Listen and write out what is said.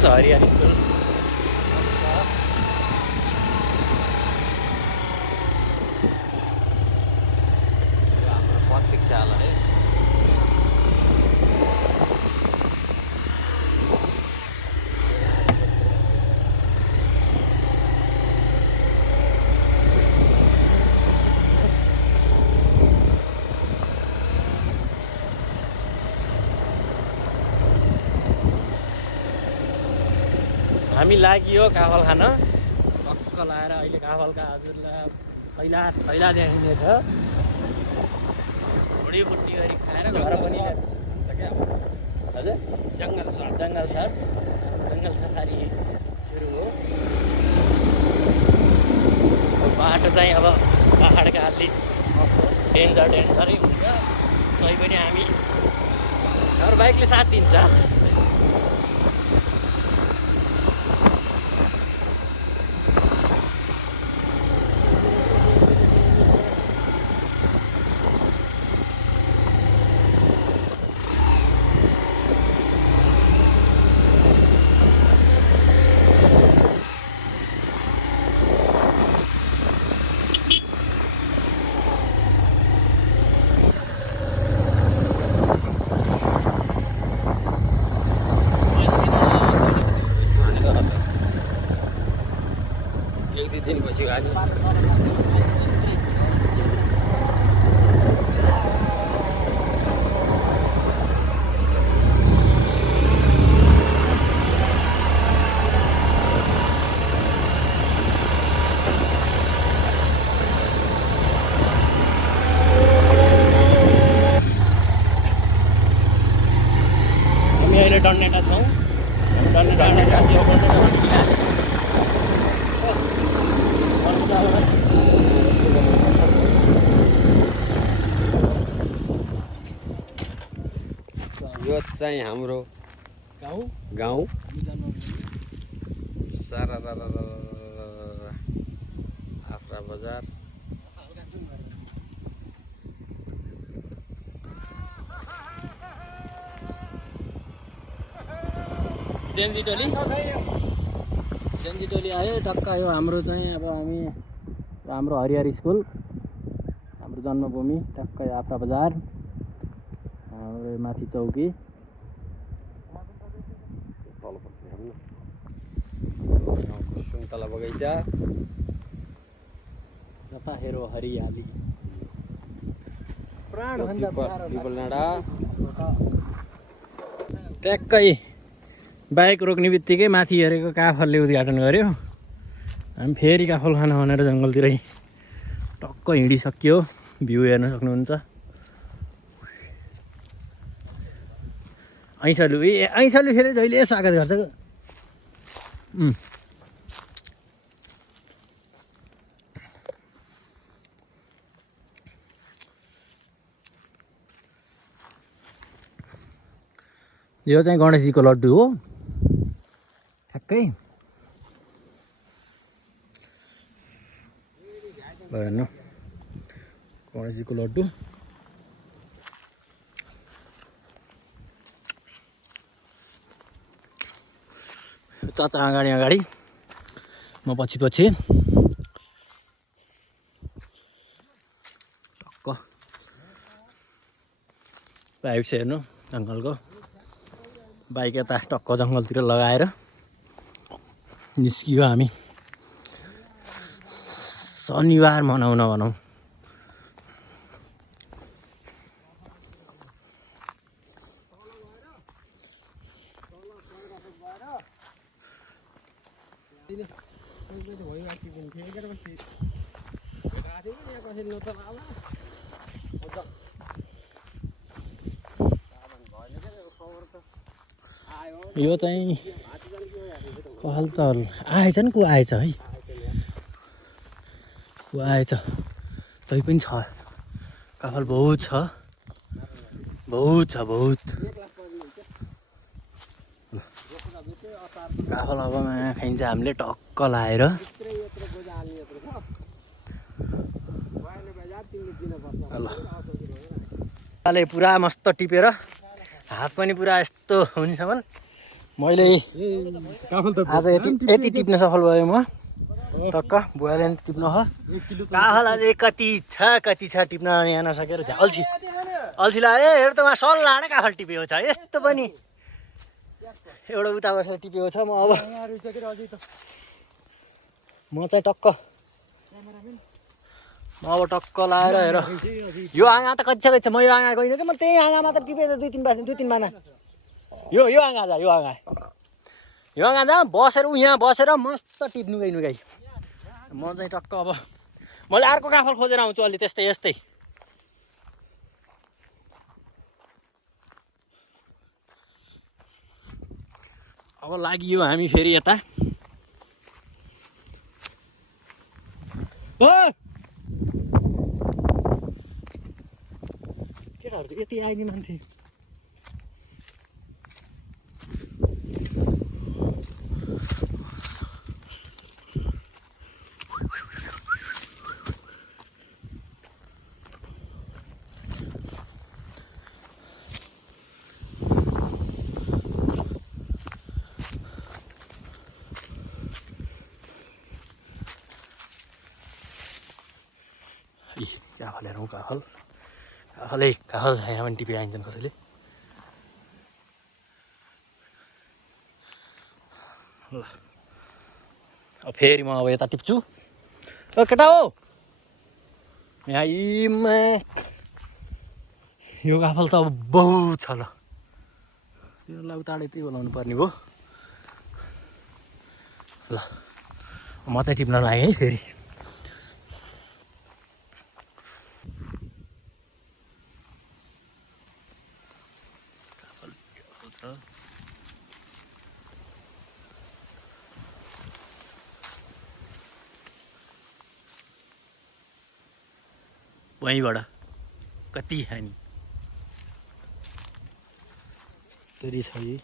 छ हरियाली स्कुल। हाम्रो प्रतीक्षालय हामी लागियो काफल खान। टक्क लाएर अहिले काफलका हजुरलाई थैला थैला ल्याइनेछ। भुँडी फुट्टी गरी खाएर घर पनि हजुर जङ्गल सफारी सुरु हो। बाटो चाहिँ अब पाहाडका अलिक डेन्जरै हुन्छ, तै पनि हामी हाम्रो बाइकले साथ दिन्छ। एक दुई दिनपछि गाडी हामी अहिले डन्डेटा छौँ। यो चाहिँ हाम्रो गाउँ सारा आफ्रा बजार। जेन्जी टोली आयो टक्क यो हाम्रो चाहिँ अब हाम्रो हरिहर स्कुल, हाम्रो जन्मभूमि टक्क आफ्रा बजार, हाम्रो माथि चौकी। सुन्तला बगैँचा जता हेरो हरियाली। डाँडा ट्याक्कै बाइक रोक्ने बित्तिकै माथि हेरेको काफलले उद्घाटन गर्यो। हामी फेरि काफल खान भनेर जङ्गलतिरै टक्क हिँडिसक्यो। भ्यू हेर्न सक्नुहुन्छ। ऐसलु फेरि जहिले स्वागत गर्छ। यो चाहिँ गणेशजीको लड्डु हो ठ्याक्कै। हेर्नु गणेशजीको लड्डु। चाचा अगाडि म पछि टक्क भाइब्स हेर्नु जङ्गलको। बाइक यता टक्क जङ्गलतिर लगाएर निस्कियो हामी शनिबार मनाउन भनौँ। यो चाहिँ कहलतल आएछ नि, को आएछ है, को आएछ तै पनि छ। काफल बहुत छ। काफल अब माया खाइन्छ हामीले टक्क लाएर। ल पुरा मस्त टिपेर हात पनि पुरा यस्तो हुनेसम्म मैले आज यति टिप्न सफल भयो म टक्क बुवाले नि टिप्नु हो काफल अझै कति छ टिप्न यहाँ नसकेर अल्छी लाग्यो हेर त उहाँ सल्लाह नै काफल टिपेको छ यस्तो पनि एउटा उता बसेर टिपेको छ म चाहिँ टक्क लाएर हेर यो आँगा त कति छ म यो आँगा गइनँ कि म त्यही आँगा मात्र टिपेर दुई तिन बाना यो आँगा जहाँ बसेर यहाँ बसेर मस्त टिप्नु गइनु म चाहिँ टक्क अब मैले अर्को काफल खोजेर आउँछु अलि यस्तै अब लागियो हामी फेरि यता केटाहरू त यति आइदिनुहुन्थ्यो काफल हेरौँ काफल यहाँ पनि टिपे आइन्छन् कसैले ल अब फेरि म अब यता टिप्छु ओ केटा हो यहाँ यो काफल त अब बहुत छ ल यो उताले त्यही बोलाउनु पर्ने भयो ल म चाहिँ टिप्न लागेँ है फेरि वहीँबाट कति हानी तरी छ यी